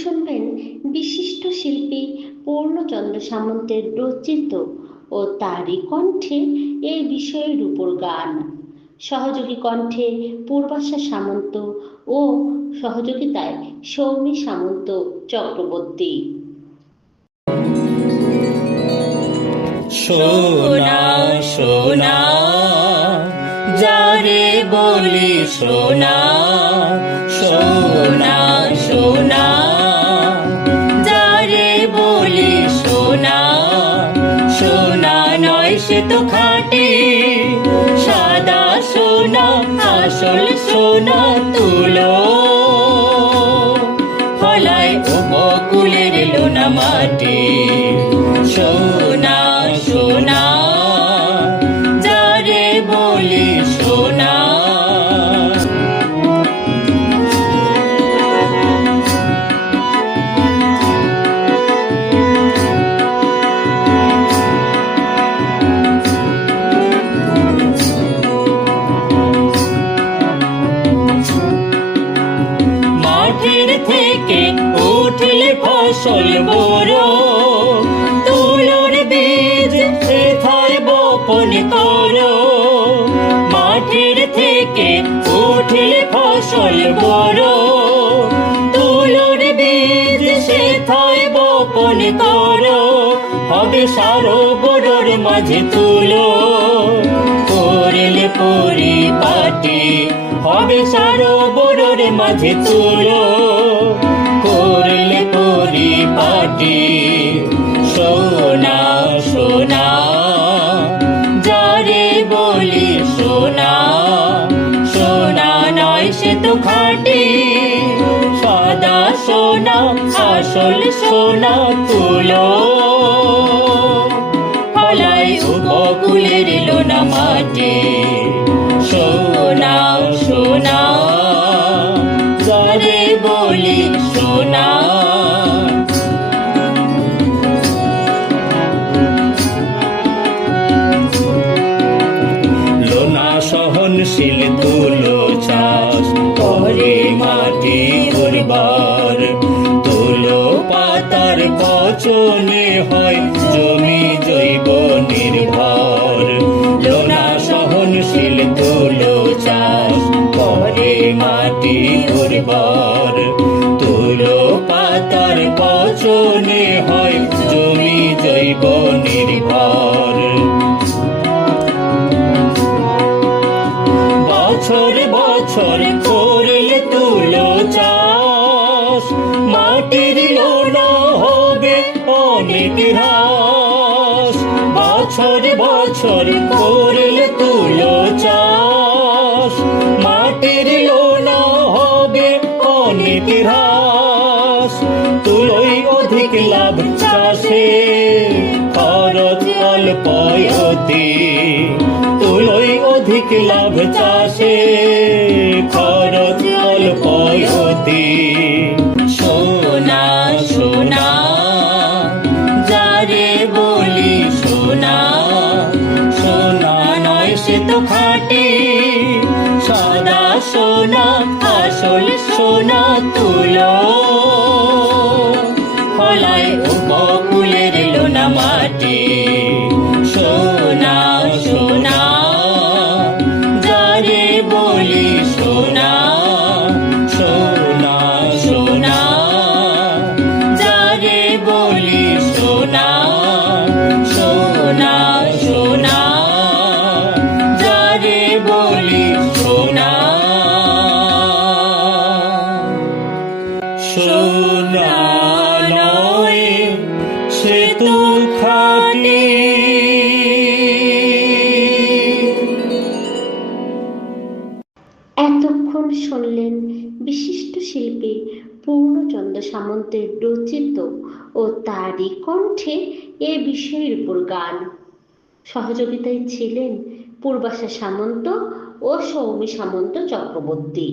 শুনবেন বিশিষ্ট শিল্পী পূর্ণচন্দ্র সামন্তের রচিত ও তারই কণ্ঠে এই বিষয়ের উপর গান। সহযোগী কণ্ঠে পূর্বাশা সামন্ত ও সহযোগিতায় সৌমি সামন্ত চক্রবর্তী। সোনা সোনা যারে বলি সোনা, সোনা সোনা যারে বলি সোনা, সোনা নয় সে তো খাঁটি সাদা সোনা, আসল সোনা তুলো ফলায় উপকূলের লোনা মাটি। সোনা সোনা যারে বলি সোনা। মাঠের থেকে উঠলে ফসল বড়, তুলোর বীজ সেথায় বপন করো। মাঠের থেকে উঠলে ফসল বড়, তুলোর বীজ সেথায় বপন করো। হবে সরোবরের মাঝে তুলো করলে পরিপাটি, হবে সরোবরের মাঝে তুলো করলে পরিপাটি। সোনা সোনা যারে বলি সোনা, সোনা নয় সে তো খাঁটি সাদা সোনা, আসল সোনা তুলো ফলায় উপকূলের লোনা মাটি। সোনা সোনা যারে বলি সোনা। লোনা সহনশীল তুলো চাষ করে মাটি উর্বর, তুলো পাতার পচনে হয় জমি জৈব নির্ভর। লোনা সহনশীল তুলো চাষ করে মাটি উর্বর, তুলো পাতার পচনে হয় জমি জৈব নির্ভর। বছর বছর করলে তুলো চাষ, মাটির লোনা হবে অনেক হ্রাস। বছর বছর করলে তুলো চাষ, মাটির লোনা হবে অনেক হ্রাস। তুলোই অধিক লাভ চাষে খরচ অল্প অতি, তুলোই অধিক লাভ চাষে খরচ অল্প অতি। সোনা সোনা যারে বলি সোনা, সোনা নয় সে তো খাঁটি সাদা সোনা, আসল সোনা তুলো ফলায় উপকূলের লোনা মাটি। সোনা সোনা যারে বলি সোনা, সোনা সোনা যারে বলি সোনা, সোনা সোনা যারে বলি সোনা। সোনা নয় সে তো খাঁটি। এতক্ষণ শুনলেন বিশিষ্ট শিল্পী পূর্ণচন্দ্র সামন্তের রচিত ও তারই কণ্ঠে এ বিষয়ের উপর গান। সহযোগিতায় ছিলেন পূর্বাশা সামন্ত ও সৌমি সামন্ত চক্রবর্তী।